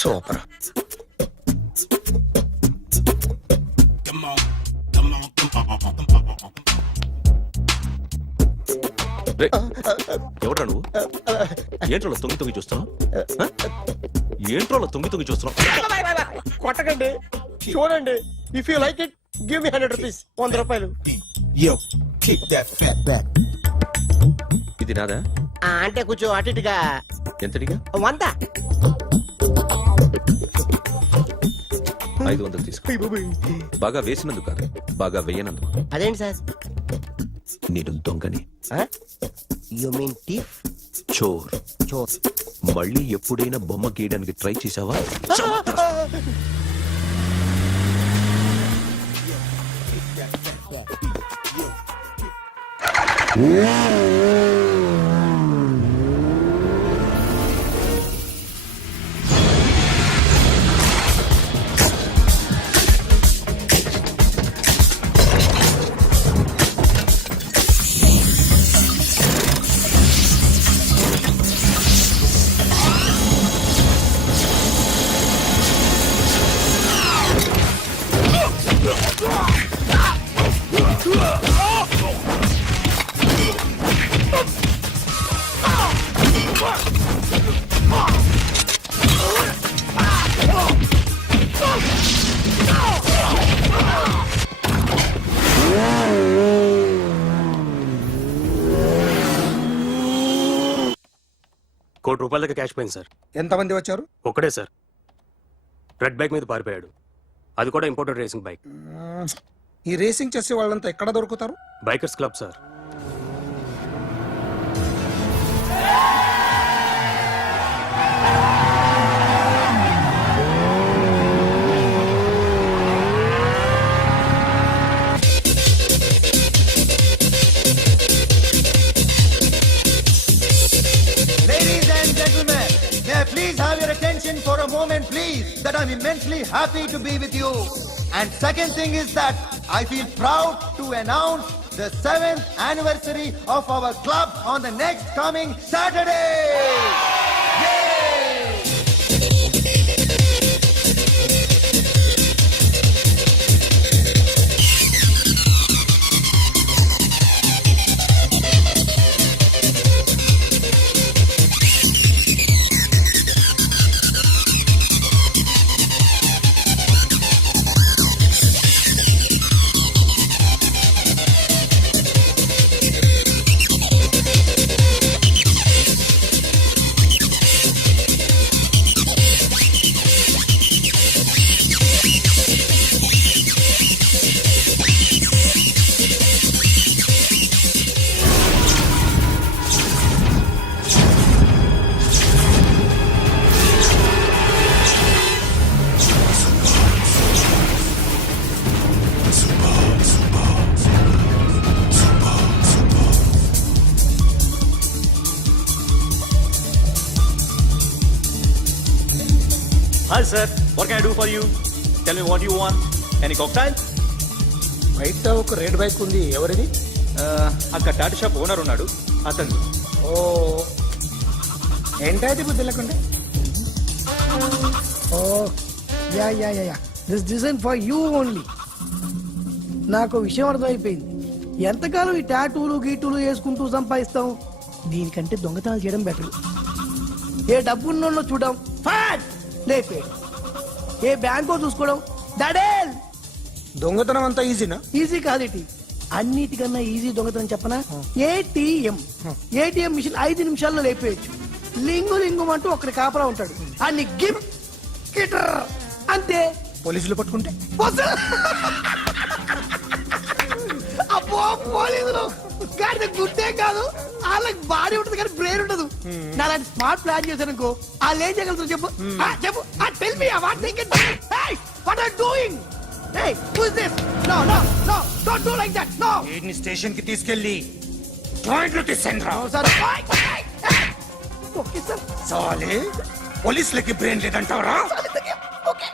Super. ఎవడ్రా నువ్వు? ఏంట్రోలో తొంగి చూస్తున్నావు? ఏంట్రోలో తొంగి చూస్తున్నావు? కొట్టకండి, చూడండి. If you like it give me 100 rupees. 100 రూపాయలు. ఇది నాదా? అంటే కొంచెం అటు ఇటుగా. ఎంతడిగా? 100. 500 తీసుకో. బాగా వేసినందుకు కాదు, బాగా వేయనందుకు. అదేంటి సార్? నేను దొంగని. You mean thief? చోర్. చోర్. మళ్ళీ ఎప్పుడైనా బొమ్మ గీయడానికి ట్రై చేసావా? ₹1 కోటి క్యాష్ పోయింది సార్. ఎంతమంది వచ్చారు? ఒక్కడే సార్. రెడ్ బైక్ మీద పారిపోయాడు. అది కూడా ఇంపోర్టెడ్ రేసింగ్ బైక్. ఈ రేసింగ్ చేసే వాళ్ళంతా ఎక్కడ దొరుకుతారు? Bikers club sir. Please have your attention for a moment, please, that I'm immensely happy to be with you. And second thing is that I feel proud to announce the 7th anniversary of our club on the next coming Saturday. Yay! Hi sir, what can I do for you? Tell me what you want. Any cocktail? బయట ఒక red bike ఉంది, ఎవరిది? అక్కడ Tata shop owner ఉన్నాడు, అతను. ఓ, ఏంటది బుద్ధి లేకుండా? Oh yeah yeah yeah yeah this design for you only. నాకు విషయం అర్థమైపోయింది. ఎంతకాలం ఈ టాటూలు గీటూలు వేసుకుంటూ సంపాదిస్తాం? దీనికంటే దొంగతనాలు చేయడం బెటర్. ఏ డబ్బున్నోళ్ళు చూడడం ఫాట్ లేపే, ఏ బ్యాంకో చూసుకోవడం దడేల్. దొంగతనం అంతా ఈజీనా? ఈజీ కాదేటి, అన్నిటికన్నా ఈజీ దొంగతనం చెప్పనా? ఏటీఎం మిషన్ 5 నిమిషాల్లో లేపేయచ్చు. లింగు లింగు అంటూ ఒకటి కాపలా ఉంటాడు, అన్ని గిమ్ గిటర్ అంతే. పోలీసులు పట్టుకుంటే? అబ్బో పోలీసులు గాడి గుర్తే కాదు, వాళ్ళకి బాడీ ఉంటుంది కానీ బ్రెయిన్ ఉండదు. నాలాంటి స్మార్ట్ ప్లాన్ చేశానుకో వాళ్ళు ఏం చేయగలుగుతారు చెప్పు? చెప్పు, tell me what they can do. Hey what are doing? Hey who is this? No no no don't do like that. No, వీడిని స్టేషన్ కి తీసుకెళ్ళి జాయింట్లు తీసేంద్రా. Sir okay sir. సాలే పోలీసులకి బ్రెయిన్ లేదంటావరా? ఓకే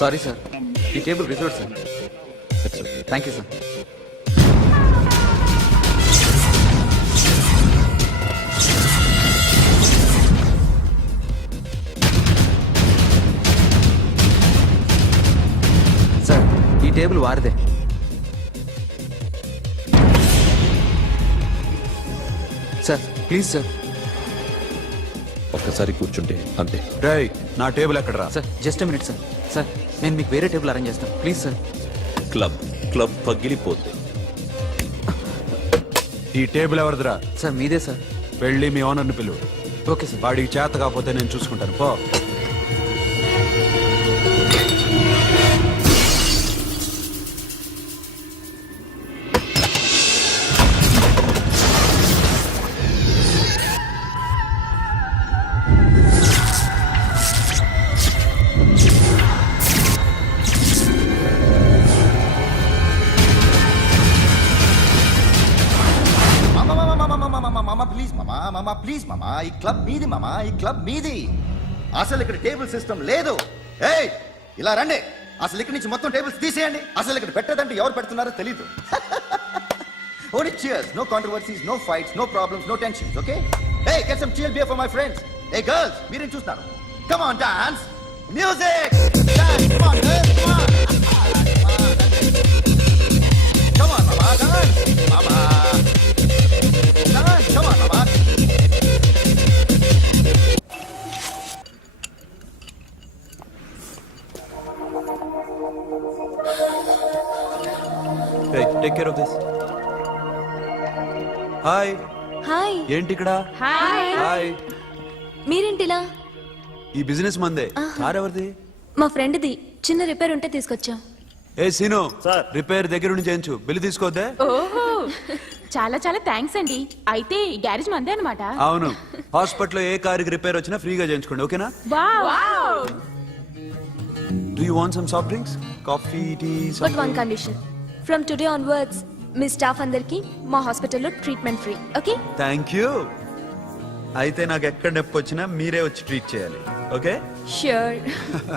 సారీ సార్, ఈ table reserve sir. Thank you sir. Table వారిదే. Sir please sir. ఒక్కసారి కూర్చుంటే అంతే. రేయ్ నా టేబుల్ ఎక్కడరా? Sir just minute sir. Sir నేను మీకు వేరే టేబుల్ అరేంజ్ చేస్తాను ప్లీజ్ సార్. క్లబ్ పగిలిపోద్ది. ఈ టేబుల్ ఎవరిదిరా? సార్ మీదే సార్. వెళ్ళి మీ ఓనర్ని పిలువు. Okay sir. వాడికి చేత కాకపోతే నేను చూసుకుంటాను పో. మామా ప్లీజ్ మామా, ఈ క్లబ్ మీది మామా, ఈ క్లబ్ మీది. అసలు ఇక్కడ టేబుల్ సిస్టమ్ లేదు. ఏయ్ ఇలా రండి, అసలు ఇక్కడ నుంచి మొత్తం టేబుల్స్ తీసేయండి. అసలు ఇక్కడ పెట్టదంటే ఎవరు పెడుతున్నారో తెలీదు. Only cheers, no controversies, no fights, no problems, no tensions, okay? Hey, get some chill beer for my friends. Hey girls, మీరేం చూస్తున్నారు? Come on, dance. Music. Dance, come on, girls, come on. Come on, mama, dance. Mama. Dance, come on, mama. Take care of this. Hi. Hi. ఏంటి ఇక్కడ? Hi. Hi. మీరేంటిలా? ఈ business మందే. Car ఎవరిది? మా ఫ్రెండ్ది చిన్న repair ఉంటే తీసుకొచ్చాం. ఏ సీను, రిపేర్ దగ్గర నుంచి చేయించు. బిల్లు తీసుకోవద్దే? ఓహో చాలా చాలా థ్యాంక్స్ అండి. అయితే ఈ గ్యారేజ్ మందే అన్నమాట. అవును. హాస్పిటల్లో ఏ కారుకి రిపేర్ వచ్చినా ఫ్రీగా చేయించుకోండి, ఓకేనా? Wow. Do you want some soft drinks? Coffee, tea? But one condition, from today onwards మీ స్టాఫ్ అందరికి మా హాస్పిటల్లో treatment free. Okay? Thank you. అయితే నాకు ఎక్కడ నొప్పి వచ్చినా మీరే వచ్చి ట్రీట్ చేయాలి, ఓకే? ష్యూర్.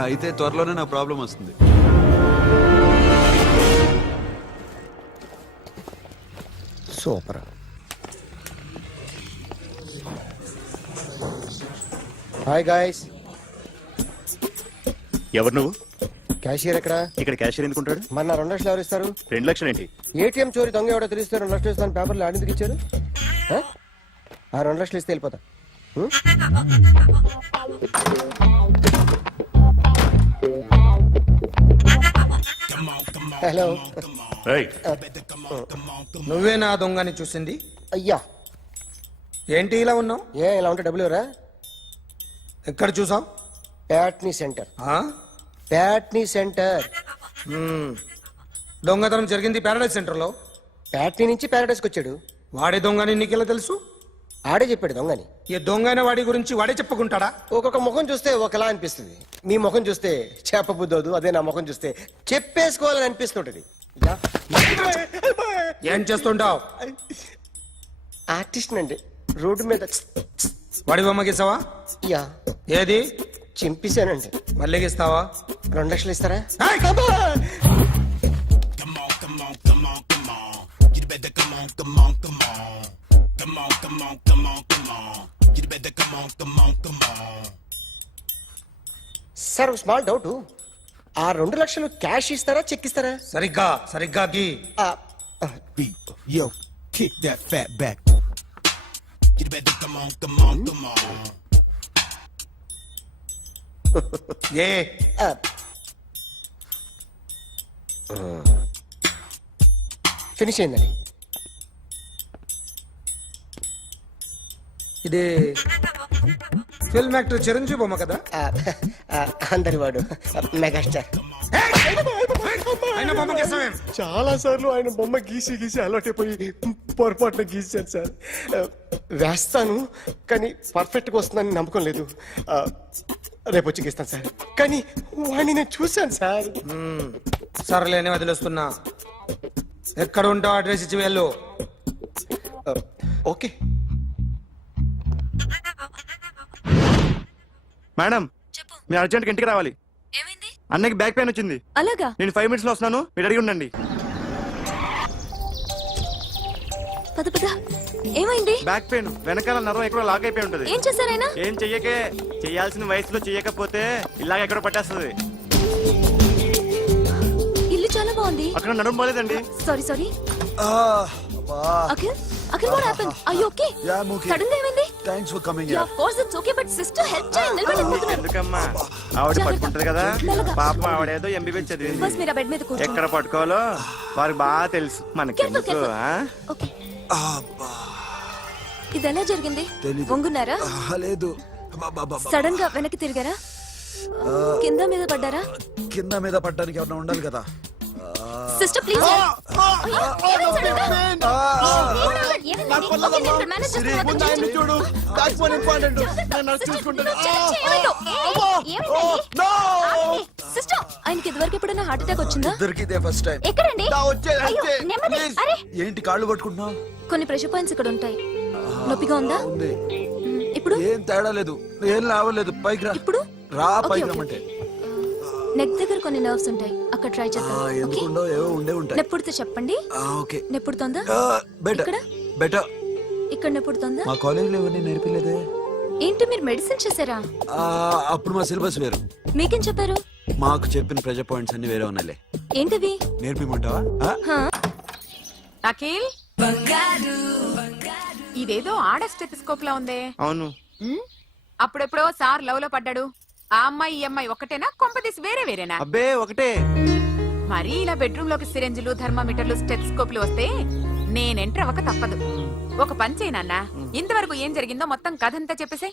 అయితే త్వరలోనే నా ప్రాబ్లం వస్తుంది. సూపర్. Hi guys. ఎవరు నువ్వు? క్యాషియర్ ఎక్కడ? ఇక్కడ క్యాషియర్ ఎందుకుంటాడు? మన 2 లక్షలు ఎవరు ఇస్తారు? 2 లక్షలు ఏంటి? ఏటీఎం చోరీ దొంగ ఎవడో తెలిస్తే 2 లక్షలు ఇస్తాను పేపర్లు ఆడిందుకు ఇచ్చారు. ఆ 2 లక్షలు ఇస్తే వెళ్ళిపోతా. హలో. నువ్వే నా దొంగని చూసింది? అయ్యా ఏంటి ఇలా ఉన్నావు? ఏ ఇలా ఉంటే డబ్బులు ఎవరా? ఎక్కడ చూసావు? ప్యాట్నీ సెంటర్. ప్యాట్నీ సెంటర్. దొంగతనం జరిగింది ప్యారడైజ్ సెంటర్ లో. ప్యాట్నీ నుంచి ప్యారడైస్కి వచ్చాడు. వాడే దొంగని నీకెలా తెలుసు? ఆడే చెప్పాడు దొంగని. ఈ దొంగైన వాడి గురించి వాడే చెప్పుకుంటాడా? ఒక్కొక్క ముఖం చూస్తే ఒకలా అనిపిస్తుంది. మీ ముఖం చూస్తే చెప్పబుద్దోదు, అదే నా ముఖం చూస్తే చెప్పేసుకోవాలని అనిపిస్తుంటది. ఏం చేస్తుంటావు? ఆర్టిస్ట్ అండి. రోడ్డు మీద వాడి బొమ్మ గీసావా? యా. ఏది? చింపేశానండి. మళ్ళీ గీస్తావా? 2 లక్షలు ఇస్తారా? సార్ స్మాల్ డౌట్, ఆ 2 లక్షలు క్యాష్ ఇస్తారా చెక్ ఇస్తారా? సరిగ్గా గీ. Yo, kick that fat back. You better come on. A finish అయిందండి. ఇది ఫిల్మ్ యాక్టర్ చిరంజీవి బొమ్మ కదా? అందరి వాడు మెగాస్టార్. ఆయన బొమ్మ గీసావేం? చాలా సార్లు ఆయన బొమ్మ గీసి అలవాటైపోయి పొరపాటున గీసాను సార్. వేస్తాను కానీ పర్ఫెక్ట్గా వస్తుందని నమ్మకం లేదు. రేపు వచ్చి గీస్తాను సార్. కానీ వాడిని నేను చూశాను సార్. సర్లేని వదిలేస్తున్నా. ఎక్కడ ఉంటావు అడ్రస్ ఇచ్చి వెళ్ళు. ఓకే మేడం, మీరు అర్జెంట్గా ఇంటికి రావాలి. ఏమైంది? అన్నకి బ్యాక్ పెయిన్ వచ్చింది. అలాగా? నేను 5 minutes లో వస్తున్నాను, మీరు అడిగి ఉండండి. పద పద. ఏమైంది? బ్యాక్ పెయిన్, వెనకాల నరం ఎక్కడో లాక్ అయిపోయి ఉంటది. ఏం చేశారైనా? ఏం చెయ్యకే, చెయ్యాల్సిన వయసులో చెయ్యకపోతే ఇలాగ ఎక్కడో పట్టేస్తుంది. ఇల్లు చాలా బాగుంది. ఉంది అక్కడ నడుము పోలేదండి. Sorry sorry Akhil Akhil what happened are you okay sudden గా ఏమైంది thanks for coming ya of course it's okay but sister help చేయండి నిలబడలేకపోతున్నారు ఎందుకమ్మా ఆవిడ పట్టుకుంటది కదా. పాపం ఆవిడేదో ఎంబీబీఎస్ చదివింది. ఫస్ట్ మీరు ఆ బెడ్ మీద కూర్చోండి ఎక్కడ పట్టుకోవాలో వారికి బాగా తెలుసు. మనకెందుకు Careful, ఆ? ఓకే ఇది ఎలా జరిగింది వంగున్నారా లేదు సడన్ గా వెనక్కి తిరిగారా కింద మీద పడ్డారా కింద మీద పడ్డానికి ఎవరైనా ఉండాలి కదా. సిస్టర్ ప్లీజ్ చూడు దాచిపోయిన ఇంపార్టెంట్ చూసుకుంటాను. సిస్టర్ ఆయనకి ఇదివరకు ఎప్పుడైనా హార్ట్ అటాక్ వచ్చిందా ఇద్దరికి ఇదే ఫస్ట్ టైం. ఎక్కడండి ఏంటి కాళ్ళు పట్టుకుంటున్నావు? కొన్ని ప్రెషర్ పాయింట్స్ ఇక్కడ ఉంటాయి నొప్పిగా ఉందా ఉంది. ఇప్పుడు ఏం తేడా లేదు, ఏం లావలేదు. పైకి రా. ఇప్పుడు రా Okay, పైకి okay. రమ్మంటే. నెక్ దగ్గర కొన్ని నర్వ్స్ ఉంటాయి అక్కడ ట్రై చేద్దాం ఓకే ఎందుకుండో ఏవో ఉండే ఉంటాయి. నెప్పుడుతో చెప్పండి ఓకే నెప్పుడుతోందా బెటర్ ఇక్కడ బెటర్. ఇక్కడ నెప్పుడుతోందా మా కాలేజీలో ఎవరిని నేర్పిలేదే. ఏంటి మీరు మెడిసిన్ చేశారా అప్పుడు మా సిలబస్ వేరు. మీకేం చెప్పారు మాకు చెప్పిన ప్రెజర్ పాయింట్స్ అన్ని వేరే ఉన్నాయిలే. ఏంటివి నేర్పిమంటావా? హా? అఖిల్ ఇదేదో ఆడ స్టెథోస్కోప్ లా ఉందే. అవును. ఉమ్, అప్పుడెప్పుడో సార్ లవ్ లో పడ్డాడు. ఆ అమ్మాయి ఈ అమ్మాయి ఒకటేనా కొంపదీసి వేరే వేరేనా? అబ్బే ఒకటే. మరి ఇలా బెడ్రూమ్ లోకి సిరెంజులు థర్మామీటర్లు స్టెథోస్కోప్లు వస్తే నేను ఎంటర్ అవ్వక తప్పదు. ఒక పని చేయనన్న ఇంతవరకు ఏం జరిగిందో మొత్తం కథ అంతా చెప్పేసే.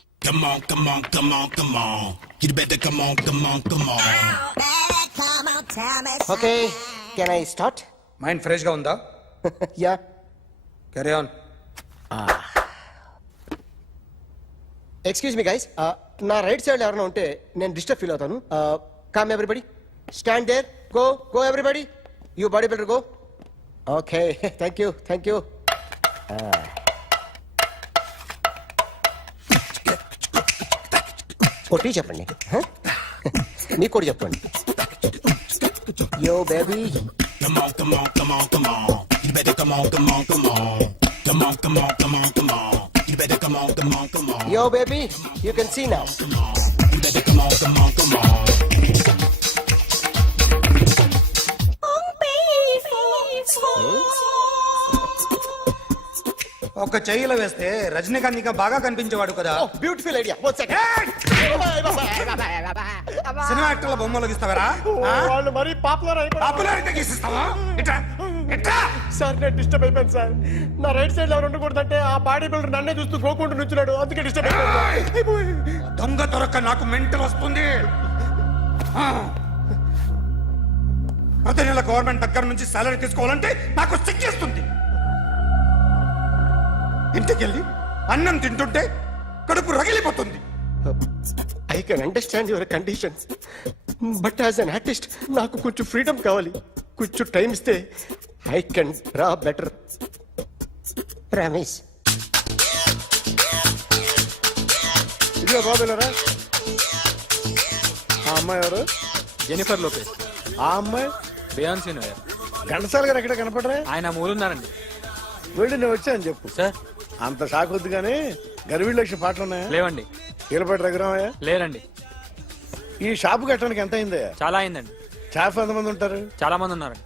Okay can I start? Mind fresh గా ఉందా? Yeah carry on. Excuse me guys నా రైట్ సైడ్ ఎవరైనా ఉంటే నేను డిస్టర్బ్ ఫీల్ అవుతాను. Come everybody stand there go go everybody you body builder go. Okay thank you. కొట్టి చెప్పండి మీకు కూడా చెప్పండి. Yo baby Yo, baby, you can see now. ఒక చెయ్యిలో వేస్తే రజనీకాంత్ ఇంకా బాగా కనిపించేవాడు కదా. Oh, beautiful idea. One second. Cinema యాక్టర్ల బొమ్మలు గీస్తావరా? వాళ్ళు మరీ పాపులర్ అయిపోయారు. పాపులారిటీ గీసిస్తావా? ఇట్రా ఇట్రా. సార్ నేను డిస్టర్బ్ అయిపోయాను సార్. నా రైట్ సైడ్ ఎవరు ఉండకూడదంటే ఆ బాడీ బిల్డర్ నన్నే చూస్తూ గోకుంటూ నుంచున్నాడు, అందుకే డిస్టర్బ్ అయిపోయాను. దొంగ దొరక్క నాకు మెంటల్ వస్తుంది. ప్రతి నెల గవర్నమెంట్ దగ్గర నుంచి సాలరీ తీసుకోవాలంటే నాకు సిగ్గేస్తుంది. ఇంటికెళ్ళి అన్నం తింటుంటే కడుపు రగిలిపోతుంది. I can understand your conditions but as an artist నాకు కొంచెం ఫ్రీడమ్ కావాలి. కొంచెం టైం ఇస్తే I can draw better. Promise. ఇదిగో బాబులరా. ఆ అమ్మాయి ఎవరు? Jennifer Lopez. ఆ అమ్మాయి బియాన్సీ నోయర్. ఘంటసాల గారు ఎక్కడ కనపడరా? ఆయన మూలున్నారండి. వీళ్ళు నేను వచ్చాను చెప్పు. సార్ అంత షాక్ వద్దు కానీ గర్వీళ్ళ లక్ష పాటలు ఉన్నాయా? లేవండి. కీలపాటి రఘురామయ్య లేరండి. ఈ షాపు కట్టడానికి ఎంత అయిందయ్యా? చాలా అయిందండి. షాప్ ఎంతమంది ఉంటారు? చాలా మంది ఉన్నారండి.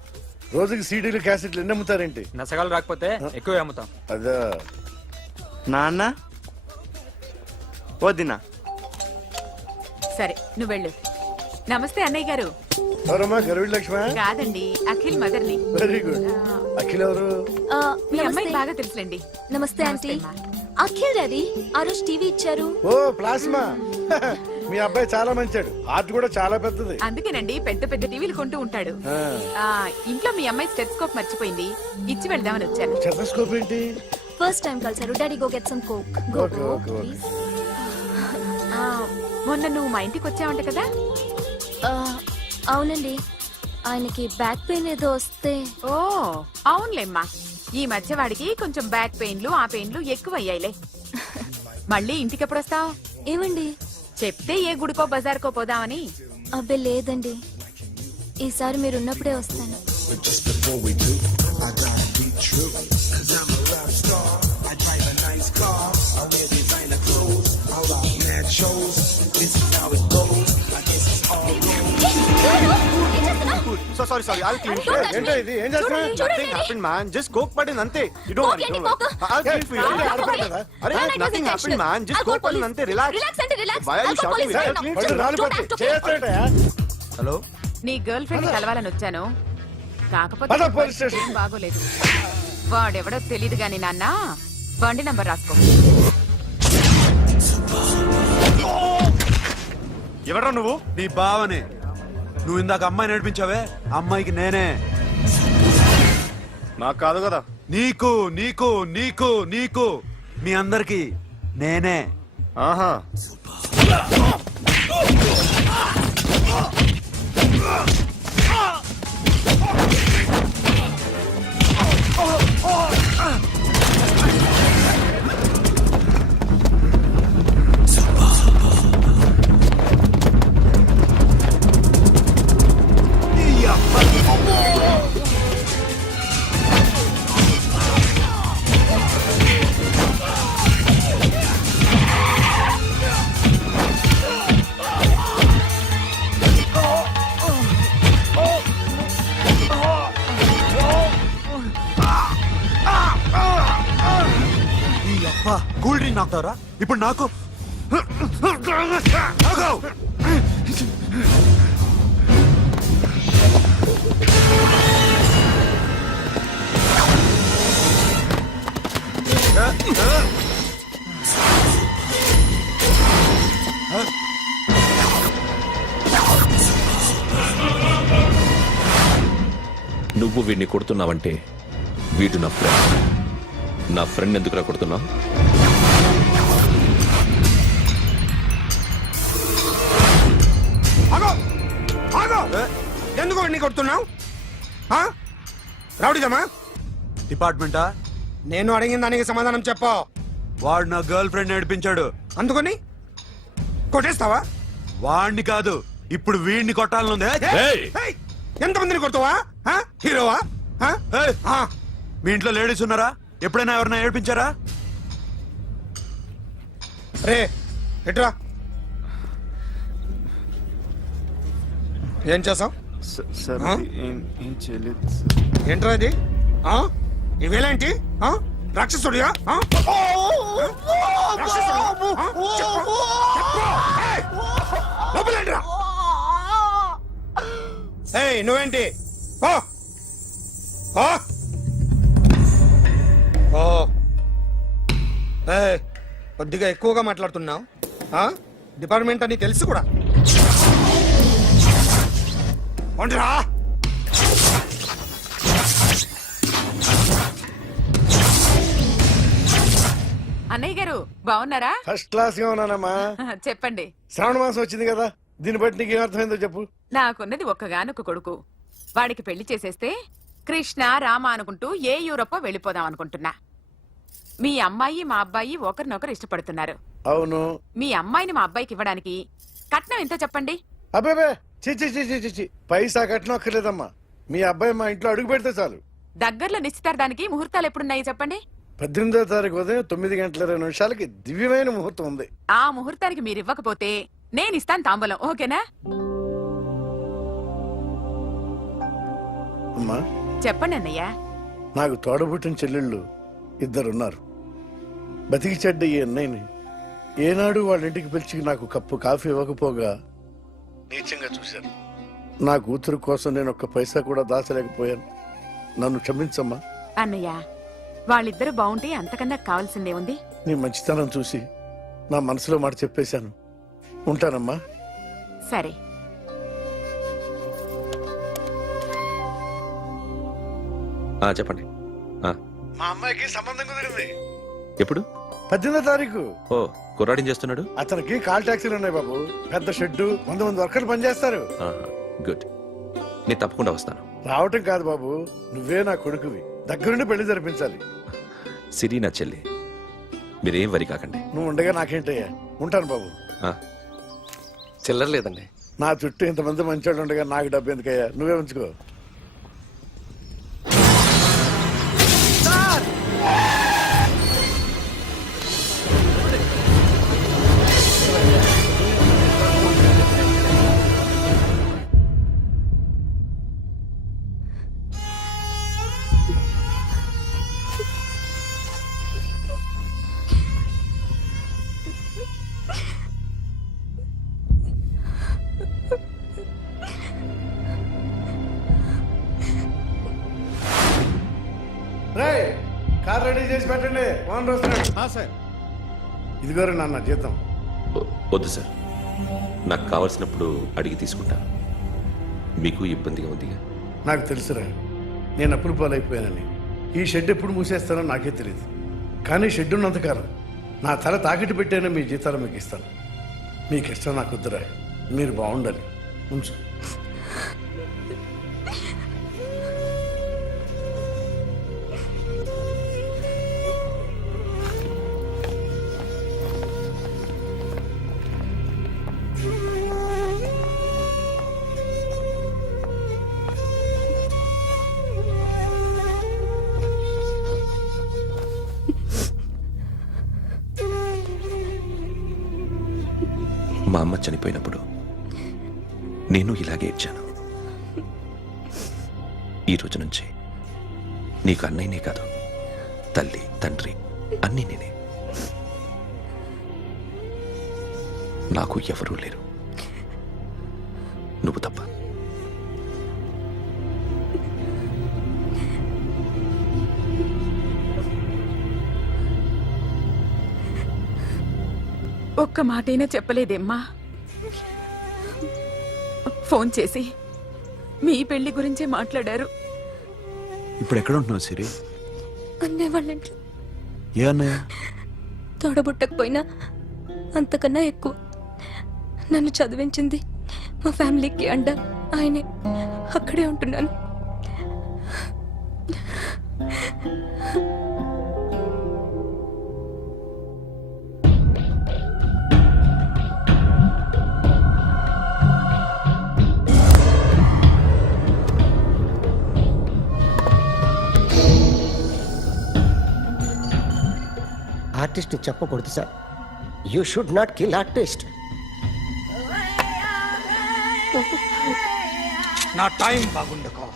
రోజుకి సీడీలు క్యాసెట్లు ఎన్ని అమ్ముతారేంటి? నసగాలు రాకపోతే ఎక్కువ అమ్ముతాం. అదే నాన్న వద్దినా. సరే నువ్వు వెళ్ళు. నమస్తే అన్నయ్య గారు. ఎవరమ్మా? గర్వీళ్ళ లక్ష్మ? కాదండి అఖిల్ మదర్ని. Very good. అఖిల్ ఎవరు? మీ అమ్మాయి బాగా తెలుసులేండి. నమస్తే ఆంటీ. అమ్మా. అఖిల్ డాడీ ఆ రోజు టీవీ ఇచ్చారు. ఓ ప్లాస్మా. మీ అబ్బాయి చాలా మంచాడు. ఆర్ట్ కూడా చాలా పెద్దది. అందుకేనండి పెద్ద పెద్ద టీవీలు కొంటూ ఉంటాడు. ఇంట్లో మీ అమ్మాయి స్టెథోస్కోప్ మర్చిపోయింది, ఇచ్చి వెళ్దామని వచ్చాను. స్టెథోస్కోప్ ఏంటి? ఫస్ట్ టైం కలిసారు. Daddy go get some coke. Go Okay, go okay, okay. Please. మొన్న నువ్వు మా ఇంటికి వచ్చావంట కదా. అవునండి ఆయనకి బ్యాక్ పెయిన్ ఏదో వస్తే. ఓ అవునులేమ్మా, ఈ మధ్య వాడికి కొంచెం బ్యాక్ పెయిన్లు ఆ పెయిన్లు ఎక్కువ అయ్యాయిలే. మళ్ళీ ఇంటికి ఎప్పుడు వస్తావు? ఏమండి చెప్తే ఏ గుడికో బజార్కో పోదామని. అబ్బే లేదండి, ఈసారి మీరు ఉన్నప్పుడే వస్తాను. Sorry sorry I'll clean Don't touch ఏంటో me. ఇది? ఏం చేస్తున్నావ్? చూడండి, చూడండి. Nothing happened man just coke పడింది అంతే యు డోంట్ Coke వరీ ఏంటి, don't Coke? I'll clean for you Don't worry. అరే No, no, it was nothing happened intentional. Man just I'll call coke పడింది police. అంతే రిలాక్స్ Relax అంటే relax. Why are you I'll call shouting police me? right now. పళ్ళు Don't రాలిపోతాయి. act okay. చేయొచ్చేటయా? Hello నీ girl friend కలవాలని వచ్చాను కాకపోతే పద, నీ పోలీస్ స్టేషన్. ఏం బాగోలేదు వాడెవడో తెలియదు గాని నాన్న బండి నంబర్ రాసుకో ఎవడ్రా నువ్వు నీ బావనే నువ్వు ఇందాక అమ్మాయి నడిపించావే అమ్మాయికి నేనే నాకు కాదు కదా నీకు నీకు నీకు నీకు మీ అందరికి నేనే ఆహా ఈ అబ్బా కూల్ డ్రింక్ నాకుతారా ఇప్పుడు నాకు ఆగు! నువ్వు వీడిని కొడుతున్నావంటే వీడు నా ఫ్రెండ్. నా ఫ్రెండ్ ఎందుకురా కొడుతున్నావు? ఆగో ఆగో ఎందుకు వాడిని కొడుతున్నావు రౌడీదమ్మా డిపార్ట్మెంటా నేను అడిగిన దానికి సమాధానం చెప్పు వాడు నా గర్ల్ ఫ్రెండ్ నడిపించాడు అందుకని కొట్టేస్తావా వాడిని కాదు ఇప్పుడు వీడిని కొట్టాలనుంది ఏయ్! ఏయ్, ఎంతమందిని కొడతావా హీరోవా ఏయ్! మీ ఇంట్లో లేడీస్ ఉన్నారా ఎప్పుడైనా ఎవరైనా ఏడిపించారా రే ఎట్రా ఏం చేసావు సార్ ఆ? ఏం చేయలేదు ఏంట్రా ఇది ఇవేలాంటి రాక్షసుడియా నువ్వేంటి ఓ ఓ ఓ ఏయ్, కొద్దిగా ఎక్కువగా మాట్లాడుతున్నావు డిపార్ట్మెంట్ అని తెలుసు కూడా ఉండరా అన్నయ్య గారు బాగున్నారా ఫస్ట్ క్లాస్ గా ఉన్నానమ్మా. చెప్పండి శ్రావణ మాసం వచ్చింది కదా, దీన్ని బట్టి నీకు ఏమర్థమైందో చెప్పు. నాకున్నది ఒక్కగానొక్క కొడుకు వాడికి పెళ్లి చేసేస్తే కృష్ణ రామ అనుకుంటూ ఏ యూరోపో వెళ్ళిపోదాం అనుకుంటున్నా మీ అమ్మాయి మా అబ్బాయి ఒకరినొకరు ఇష్టపడుతున్నారు అవును. మీ అమ్మాయిని మా అబ్బాయికి ఇవ్వడానికి కట్నం ఎంతో చెప్పండి అబ్బాబే చిచి చిచి చిచి పైసా కట్నం అక్కర్లేదమ్మా. మీ అబ్బాయి మా ఇంట్లో అడుగు పెడితే చాలు. దగ్గరలో నిశ్చితార్థానికి ముహూర్తాలు ఎప్పుడున్నాయి చెప్పండి 18వ తారీఖు ఉదయం 9:20 దివ్యమైన ముహూర్తం ఉంది. ఆ ముహూర్తానికి మీరు ఇవ్వకపోతే నేను ఇస్తాను తాంబూలం ఓకేనా అమ్మా, చెప్పండి అన్నయ్య నాకు తోడబుట్టిన చెల్లెళ్ళు ఇద్దరున్నారు. బతికి చెడ్డ ఈ అన్నయ్యని ఏనాడు వాళ్ళ ఇంటికి పిలిచి నాకు కప్పు కాఫీ ఇవ్వకపోగా నీచంగా చూశాను. నా కూతురు కోసం నేను ఒక్క పైసా కూడా దాచలేకపోయాను. నన్ను క్షమించమ్మా. అన్నయ్య వాళ్ళిద్దరు బాగుంటే అంతకన్నా కావాల్సిందే ఉంది నీ మంచితనం చూసి నా మనసులో మాట చెప్పేశాను. ఉంటానమ్మా. సరే చెప్పండి. మా అమ్మాయికి సంబంధం కుదిరింది. ఎప్పుడు? 18వ తారీఖు. ఓ కుర్రాడేం చేస్తున్నాడు? అతనికి కాల్ టాక్సీలు ఉన్నాయి బాబు. పెద్ద షెడ్డు, 100 మంది వర్కర్లు పనిచేస్తారు. గుడ్. నేను తప్పకుండా వస్తాను. రావటం కాదు బాబు, నువ్వే నా కొడుకువి. దగ్గరుండి పెళ్లి జరిపించాలి. సిరి నా చెల్లి, మీరేం వరి కాకండి. నువ్వు ఉండగా నాకేంటయ్యా. ఉంటాను బాబు. చిల్లర లేదండి. నా చుట్టూ ఇంతమంది మంచోళ్ళు ఉండగా నాకు డబ్బు ఎందుకయ్యా, నువ్వే ఉంచుకో. కార్ రెడీ చేసి పెట్టండి ఓనర్ వస్తున్నాడు సార్ ఇదిగోరు నాన్న జీతం వద్దు సార్, నాకు కావలసినప్పుడు అడిగి తీసుకుంటాను. మీకు ఇబ్బందిగా ఉందిగా. నాకు తెలుసురా నేను అప్పులు పాలైపోయానని. ఈ షెడ్ ఎప్పుడు మూసేస్తానో నాకే తెలియదు, కానీ షెడ్ ఉన్నంతకాలం నా తల తాకట్టు పెట్టైనా మీ జీతాలు మీకు ఇస్తాను. మీకు ఇష్టం నాకు వద్దురా, మీరు బాగుండాలి. ఉంచు. మా అమ్మ చనిపోయినప్పుడు నేను ఇలాగే ఇచ్చాను. ఈ రోజు నుంచి నీకు అన్నయ్యనే కాదు, తల్లి తండ్రి అన్నీ నేనే. నాకు ఎవరూ లేరు, నువ్వు తప్ప. ఒక్క మాటైనా చెప్పలేదేమ్మా? ఫోన్ చేసి మీ పెళ్లి గురించే మాట్లాడారు. ఇప్పుడు ఎక్కడ ఉంటున్నావు సిరి? అన్నయ్య వాళ్ళ ఇంట్లో ఏ అన్నయ్య? తోడబుట్టకపోయినా అంతకన్నా ఎక్కువ నన్ను చదివించింది మా ఫ్యామిలీకి అండ ఆయనే. అక్కడే ఉంటున్నాను. ఆర్టిస్ట్ చెప్పకూడదు sir. You should not kill artist. నా టైం బాగుండక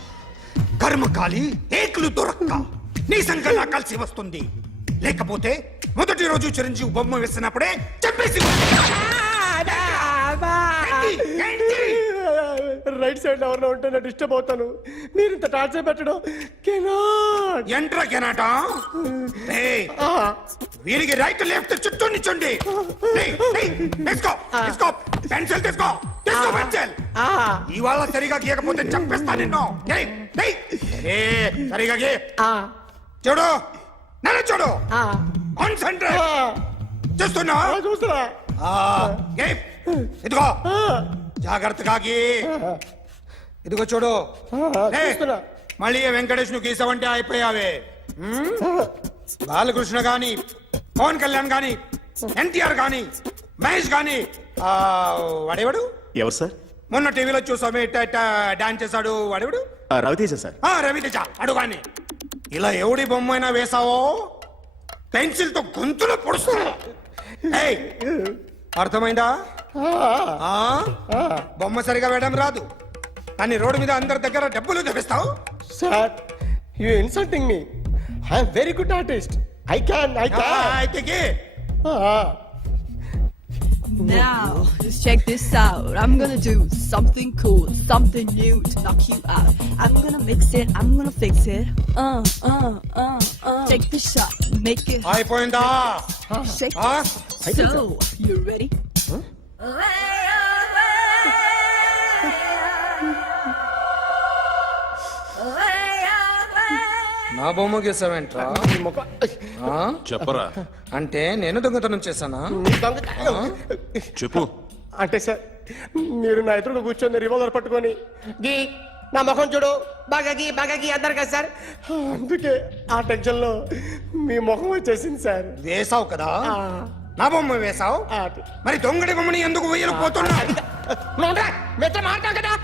కర్మకాలి ఏకులు దొరక్క నీ సంఘం నాకు కలిసి వస్తుంది. లేకపోతే మొదటి రోజు చిరంజీవి బొమ్మ వేసినప్పుడే చెప్పేసి రైట్ సైడ్ ఎవరిలో ఉంటే నేను డిస్టర్బ్ అవుతాను. మీరు ఇంత టార్చర్ పెట్టడం కెనాట్. ఎంట్రా కెనాట వీరికి రైట్ లెఫ్ట్ చుట్టూ నిచ్చండి. పెన్సిల్ తీసుకో, తీసుకో పెన్సిల్. ఇవాళ సరిగా గీయకపోతే చంపేస్తా నిన్ను. సరిగా గీ. చూడు నన్ను చూడు. కాన్సంట్రేట్ చూస్తున్నా. చూస్తున్నా. ఇదిగో జాగ్రత్తగా గీ. ఇదిగో చూడు. మళ్ళీ వెంకటేష్ ను గీసావంటే అయిపోయావే. బాలకృష్ణ గాని, పవన్ కళ్యాణ్ గాని, ఎన్టీఆర్ గాని, మహేష్ గాని, వాడేవాడు ఎవరు సార్? మొన్న టీవీలో చూసామే డాన్స్ చేశాడు వాడేవాడు? రవితేజ సార్. రవితేజ అడు గాని. ఇలా ఎవడి బొమ్మ అయినా వేసావో పెన్సిల్ తో గొంతులో పొడుస్తా. అర్థమైందా? బొమ్మ సరిగా వేయడం రాదు, కానీ రోడ్డు మీద అందరి దగ్గర డబ్బులు తెప్పిస్తావు. Sir you insulting me. I'm very good artist. I can అయితే Now, just check this out. I'm gonna do something cool, something new to knock you out. I'm gonna mix it, I'm gonna fix it. Take the shot, make it అయిపోయిందా? shake. So, you ready? నా బొమ్మ గీసావేంట్రా? చెప్పరా. అంటే నేను దొంగతనం చేశానా? చెప్పు. అంటే సార్ మీరు నా ఎదురుగా కూర్చొని రివాల్వర్ పట్టుకొని గీ నా ముఖం చూడు బాగా గీ అన్నారు కదా సార్. అందుకే ఆ టెన్షన్ లో మీ ముఖం వచ్చేసింది సార్. వేసావు కదా, నా బొమ్మ వేసావు. మరి దొంగడి బొమ్మని ఎందుకు వేయలు పోతున్నా? మీతో మాట్లాడు కదా.